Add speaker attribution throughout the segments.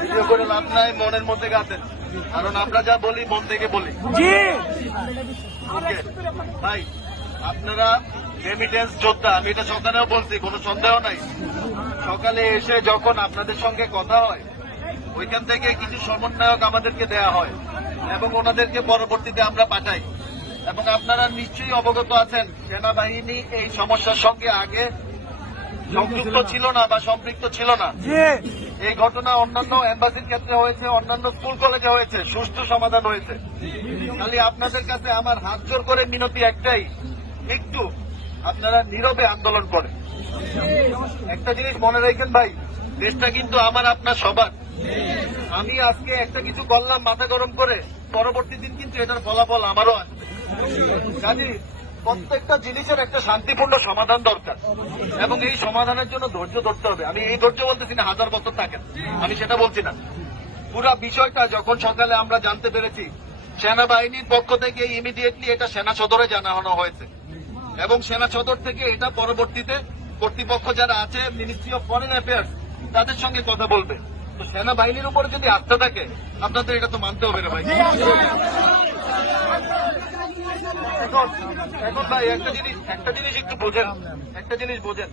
Speaker 1: Video করে লাভ নাই মনের মধ্যে গাছেন কারণ আমরা যা বলি মন থেকে বলি। ভাই আপনারা রেমিটেন্স যোদ্ধা আমি এটা সকালেও বলছি কোনো সন্দেহ নাই। সকালে এসে যখন আপনাদের সঙ্গে কথা হয় ওইখান থেকে কিছু সমন্বয়ক আমাদেরকে দেয়া হয় এবং ওনাদেরকে পরবর্তীতে আমরা পাঠাই। এবং আপনারা নিশ্চয়ই অবগত আছেন সেনাবাহিনী এই সমস্যার সঙ্গে আগে সংযুক্ত ছিল না। বা সম্পৃক্ত ছিল না। এই ঘটনা অন্যান্য এম্বাসির ক্ষেত্রে হয়েছে অন্যান্য স্কুল কলেজে হয়েছে সুষ্ঠু সমাধান হয়েছে। খালি আপনাদের কাছে আমার হাত জোর করে মিনতি একটাই একটু আপনারা নীরবে আন্দোলন করেন। একটা জিনিস মনে রাখেন ভাই দেশটা কিন্তু আমার আপনার সবার। আমি আজকে একটা কিছু বললাম মাথা গরম করে পরবর্তী দিন কিন্তু এটার ফলাফল আমারও আসবে। কাজে প্রত্যেকটা জিনিসের একটা শান্তিপূর্ণ সমাধান দরকার। এবং এই সমাধানের জন্য ধৈর্য ধরতে হবে। আমি এই ধৈর্য বলতেছি না, হাজার বছর থাকেন। আমি সেটা বলছি না। পুরা বিষয়টা যখন সকালে আমরা জানতে পেরেছি, সেনাবাহিনীর পক্ষ থেকে ইমিডিয়েটলি এটা সেনা সদরে জানানো হয়েছে। এবং সেনা সদর থেকে এটা পরবর্তীতে কর্তৃপক্ষ যারা আছে মিনিস্ট্রি অফ ফরেন অ্যাফেয়ার্স তাদের সঙ্গে কথা বলবে। তো সেনাবাহিনীর উপরে যদি আস্থা থাকে, আপনাদের এটা তো মানতে হবে রে ভাই। এখন ভাই, একটা জিনিস একটা জিনিস একটু বোঝেন। একটা জিনিস বোঝেন।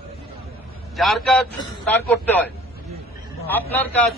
Speaker 1: যার কাজ, তার করতে হয়। আপনার কাজ